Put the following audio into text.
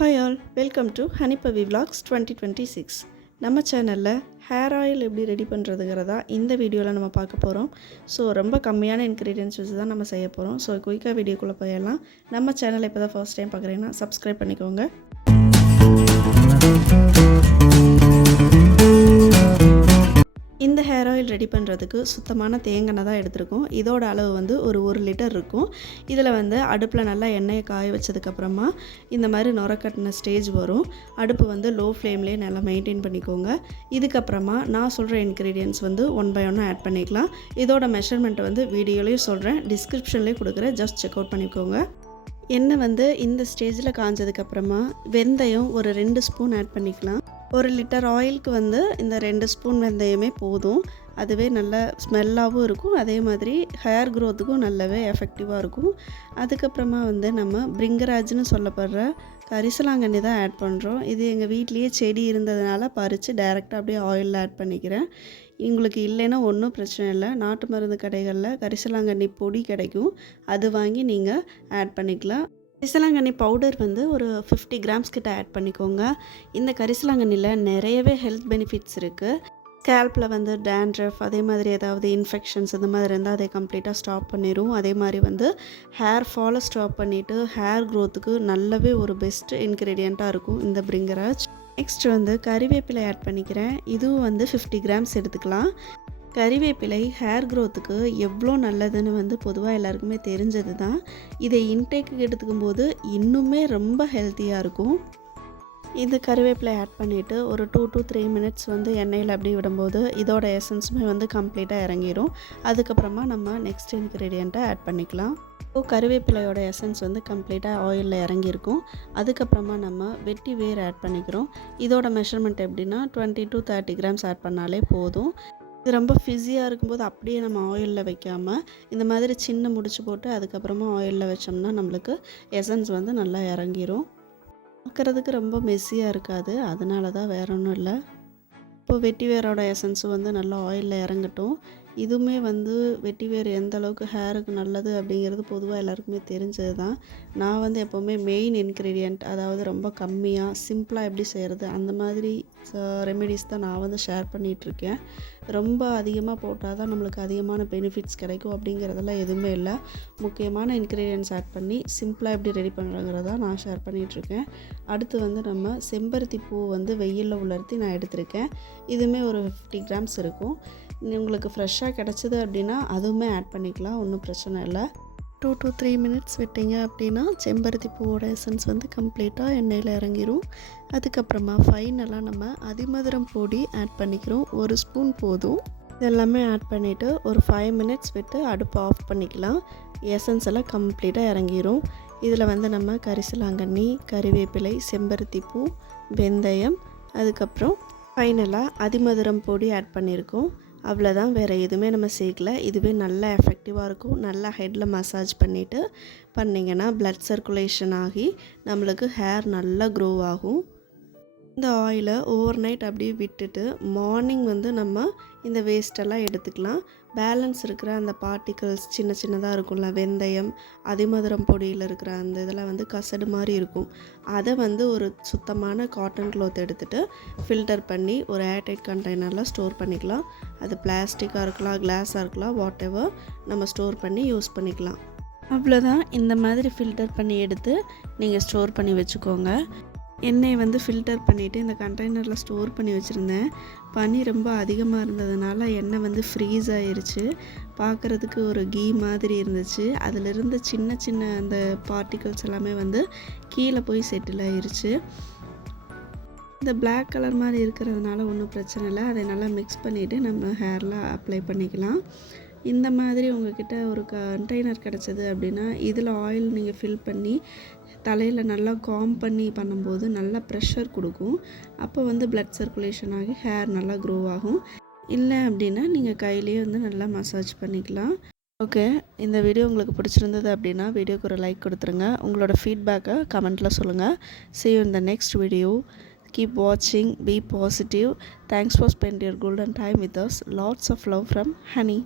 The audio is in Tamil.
ஹாய் ஆல், வெல்கம் டு ஹனிபவி விலாக்ஸ் 2026. நம்ம சேனலில் ஹேர் ஆயில் எப்படி ரெடி பண்ணுறதுங்கிறதா இந்த வீடியோவில் நம்ம பார்க்க போகிறோம். ஸோ ரொம்ப கம்மியான இன்க்ரீடியன்ஸ் வச்சு தான் நம்ம செய்ய போகிறோம். ஸோ குயிக்காக வீடியோக்குள்ளே போயிடலாம். நம்ம சேனலை இப்போ தான் ஃபர்ஸ்ட் டைம் பார்க்குறீங்கன்னா சப்ஸ்கிரைப் பண்ணிக்கோங்க. இந்த ஹேர் ஆயில் ரெடி பண்ணுறதுக்கு சுத்தமான தேங்காய் தான் எடுத்துருக்கோம். இதோட அளவு வந்து ஒரு 1 லிட்டர் இருக்கும். இதில் வந்து அடுப்பில் நல்லா எண்ணெயை காய வச்சதுக்கப்புறமா இந்த மாதிரி நுரக்கட்டின ஸ்டேஜ் வரும். அடுப்பு வந்து லோ ஃப்ளேம்லேயே நல்லா மெயின்டைன் பண்ணிக்கோங்க. இதுக்கப்புறமா நான் சொல்கிற இன்க்ரீடியன்ட்ஸ் வந்து 1 by 1 ஆட் பண்ணிக்கலாம். இதோட மெஷர்மெண்ட்டை வந்து வீடியோலேயும் சொல்கிறேன், டிஸ்கிரிப்ஷன்லேயும் கொடுக்குறேன், ஜஸ்ட் செக் அவுட் பண்ணிக்கோங்க. எண்ணெய் வந்து இந்த ஸ்டேஜில் காஞ்சதுக்கப்புறமா வெந்தயம் ஒரு 2 ஸ்பூன் ஆட் பண்ணிக்கலாம். 1 லிட்டர் ஆயிலுக்கு வந்து இந்த 2 ஸ்பூன் வெந்தயமே போதும். அதுவே நல்ல ஸ்மெல்லாகவும் இருக்கும், அதே மாதிரி ஹேர் க்ரோத்துக்கும் நல்லாவே எஃபெக்டிவாக இருக்கும். அதுக்கப்புறமா வந்து நம்ம பிரிங்கராஜ்னு சொல்லப்படுற கரிசலாங்கண்ணி தான் ஆட் பண்ணுறோம். இது எங்கள் வீட்லேயே செடி இருந்ததுனால பறித்து டைரெக்டாக அப்படியே ஆயிலில் ஆட் பண்ணிக்கிறேன். உங்களுக்கு இல்லைன்னா ஒன்றும் பிரச்சனை இல்லை, நாட்டு மருந்து கடைகளில் கரிசலாங்கண்ணி பொடி கிடைக்கும், அது வாங்கி நீங்கள் ஆட் பண்ணிக்கலாம். கரிசலாங்கண்ணி பவுடர் வந்து ஒரு 50 கிராம்ஸ் கிட்ட ஆட் பண்ணிக்கோங்க. இந்த கரிசலாங்கண்ணியில் நிறையவே ஹெல்த் பெனிஃபிட்ஸ் இருக்குது. ஸ்கேல்பில் வந்து டேண்ட்ரஃப், அதே மாதிரி ஏதாவது இன்ஃபெக்ஷன்ஸ் இந்த மாதிரி இருந்தால் அதை கம்ப்ளீட்டாக ஸ்டாப் பண்ணிடும். அதே மாதிரி வந்து ஹேர் ஃபாலை ஸ்டாப் பண்ணிவிட்டு ஹேர் க்ரோத்துக்கு நல்லாவே ஒரு பெஸ்ட் இன்க்ரீடியண்ட்டாக இருக்கும் இந்த பிரிங்கராஜ். நெக்ஸ்ட் வந்து கறிவேப்பிலை ஆட் பண்ணிக்கிறேன். இதுவும் வந்து 50 கிராம்ஸ் எடுத்துக்கலாம். கறிவேப்பிலை ஹேர் க்ரோத்துக்கு எவ்வளோ நல்லதுன்னு வந்து பொதுவாக எல்லாருக்குமே தெரிஞ்சது தான். இதை இன்டேக்கு எடுத்துக்கும் போது இன்னுமே ரொம்ப ஹெல்த்தியாக இருக்கும். இது கறிவேப்பிலை ஆட் பண்ணிவிட்டு ஒரு 2 to 3 மினிட்ஸ் வந்து எண்ணெயில் அப்படி விடும்போது இதோட எசன்ஸுமே வந்து கம்ப்ளீட்டாக இறங்கிடும். அதுக்கப்புறமா நம்ம நெக்ஸ்ட் இன்க்ரீடியண்ட்டை ஆட் பண்ணிக்கலாம். கறிவேப்பிலையோட எசன்ஸ் வந்து கம்ப்ளீட்டாக ஆயிலில் இறங்கியிருக்கும். அதுக்கப்புறமா நம்ம வெட்டி வேர் ஆட் பண்ணிக்கிறோம். இதோட மெஷர்மெண்ட் எப்படின்னா 20 to 30 கிராம்ஸ் ஆட் பண்ணாலே போதும். இது ரொம்ப ஃபிஸியாக இருக்கும்போது அப்படியே நம்ம ஆயிலில் வைக்காமல் இந்த மாதிரி சின்ன முடிச்சு போட்டு அதுக்கப்புறமா ஆயிலில் வச்சோம்னா நம்மளுக்கு எசன்ஸ் வந்து நல்லா இறங்கிரும். பார்க்குறதுக்கு ரொம்ப மெஸ்ஸியாக இருக்காது, அதனால தான், வேற ஒன்றும் இல்லை. இப்போது வெட்டிவேரோட எசன்ஸும் வந்து நல்லா ஆயிலில் இறங்கட்டும். இதுவுமே வந்து வெட்டிவேர் எந்த அளவுக்கு ஹேருக்கு நல்லது அப்படிங்கிறது பொதுவாக எல்லாருக்குமே தெரிஞ்சது தான். நான் வந்து எப்போவுமே மெயின் இன்க்ரீடியண்ட், அதாவது ரொம்ப கம்மியாக சிம்பிளாக எப்படி செய்கிறது அந்த மாதிரி ரெமெடிஸ் தான் நான் வந்து ஷேர் பண்ணிகிட்ருக்கேன். ரொம்ப அதிகமாக போட்டால் தான் நம்மளுக்கு அதிகமான பெனிஃபிட்ஸ் கிடைக்கும் அப்படிங்கிறதெல்லாம் எதுவுமே இல்லை. முக்கியமான இன்க்ரீடியன்ட்ஸ் ஆட் பண்ணி சிம்பிளாக எப்படி ரெடி பண்ணுறங்கிறதா நான் ஷேர் பண்ணிகிட்ருக்கேன். அடுத்து வந்து நம்ம செம்பருத்தி பூ வந்து வெயிலில் உலர்த்தி நான் எடுத்திருக்கேன். இதுவுமே ஒரு 50 கிராம்ஸ் இருக்கும். உங்களுக்கு ஃப்ரெஷ்ஷாக கிடச்சிது அப்படின்னா அதுவுமே ஆட் பண்ணிக்கலாம், ஒன்றும் பிரச்சனை இல்லை. 2 to 3 மினிட்ஸ் விட்டிங்க அப்படின்னா செம்பருத்தி பூவோட எசன்ஸ் வந்து கம்ப்ளீட்டாக எண்ணெயில் இறங்கிரும். அதுக்கப்புறமா ஃபைனலாக நம்ம அதிமதுரம் பொடி ஆட் பண்ணிக்கிறோம். 1 ஸ்பூன் போதும். இதெல்லாமே ஆட் பண்ணிவிட்டு ஒரு 5 மினிட்ஸ் விட்டு அடுப்பை ஆஃப் பண்ணிக்கலாம். எசன்ஸ் எல்லாம் கம்ப்ளீட்டாக இறங்கிரும். இதில் வந்து நம்ம கரிசலாங்கண்ணி, கறிவேப்பிலை, செம்பருத்தி பூ, வெந்தயம், அதுக்கப்புறம் ஃபைனலாக அதிமதுரம் பொடி ஆட் பண்ணியிருக்கோம். அவ்வளோதான், வேறு எதுவுமே நம்ம சேர்க்கல. இதுவே நல்லா எஃபெக்டிவாக இருக்கும். நல்லா ஹெட்டில் மசாஜ் பண்ணிவிட்டு பண்ணிங்கன்னா ப்ளட் சர்க்குலேஷன் ஆகி நம்மளுக்கு ஹேர் நல்லா க்ரோ ஆகும். இந்த ஆயிலை ஓவர் நைட் அப்படியே விட்டுட்டு மார்னிங் வந்து நம்ம இந்த வேஸ்ட்டெல்லாம் எடுத்துக்கலாம். பேலன்ஸ் இருக்கிற அந்த பார்ட்டிகல்ஸ் சின்ன சின்னதாக இருக்கும்ல, வெந்தயம், அதிமதுரம் பொடியில் இருக்கிற அந்த இதெல்லாம் வந்து கசடு மாதிரி இருக்கும். அதை வந்து ஒரு சுத்தமான காட்டன் க்ளாத் எடுத்துகிட்டு ஃபில்டர் பண்ணி ஒரு ஏர்டைட் கண்டெய்னரில் ஸ்டோர் பண்ணிக்கலாம். அது பிளாஸ்டிக்காக இருக்கலாம், கிளாஸாக இருக்கலாம், வாட் எவர் நம்ம ஸ்டோர் பண்ணி யூஸ் பண்ணிக்கலாம். அவ்வளோதான், இந்த மாதிரி ஃபில்டர் பண்ணி எடுத்து நீங்கள் ஸ்டோர் பண்ணி வச்சுக்கோங்க. எண்ணெயை வந்து ஃபில்டர் பண்ணிவிட்டு இந்த கண்டெய்னரில் ஸ்டோர் பண்ணி வச்சுருந்தேன். பனி ரொம்ப அதிகமாக இருந்ததுனால எண்ணெய் வந்து ஃப்ரீஸ் ஆகிருச்சு. பார்க்குறதுக்கு ஒரு கீ மாதிரி இருந்துச்சு. அதில் இருந்த சின்ன சின்ன அந்த பார்ட்டிகல்ஸ் எல்லாமே வந்து கீழே போய் செட்டில் ஆகிருச்சு. இந்த பிளாக் கலர் மாதிரி இருக்கிறதுனால ஒன்றும் பிரச்சனை இல்லை. அதை நல்லா மிக்ஸ் பண்ணிவிட்டு நம்ம ஹேரில் அப்ளை பண்ணிக்கலாம். இந்த மாதிரி உங்கள்கிட்ட ஒரு கண்டெய்னர் கிடச்சிது அப்படின்னா இதில் ஆயில் நீங்கள் ஃபில் பண்ணி தலையில் நல்லா காம் பண்ணி பண்ணும்போது நல்லா ப்ரெஷர் கொடுக்கும். அப்போ வந்து ப்ளட் சர்க்குலேஷன் ஆகி ஹேர் நல்லா க்ரோ ஆகும். இல்லை அப்படின்னா நீங்கள் கையிலேயே வந்து நல்லா மசாஜ் பண்ணிக்கலாம். ஓகே, இந்த வீடியோ உங்களுக்கு பிடிச்சிருந்தது அப்படின்னா வீடியோக்கு ஒரு லைக் கொடுத்துருங்க. உங்களோட ஃபீட்பேக்கை கமெண்ட்டில் சொல்லுங்கள். See you in the next video. Keep watching, be positive. Thanks for spending your golden time with us. Lots of love from Honey.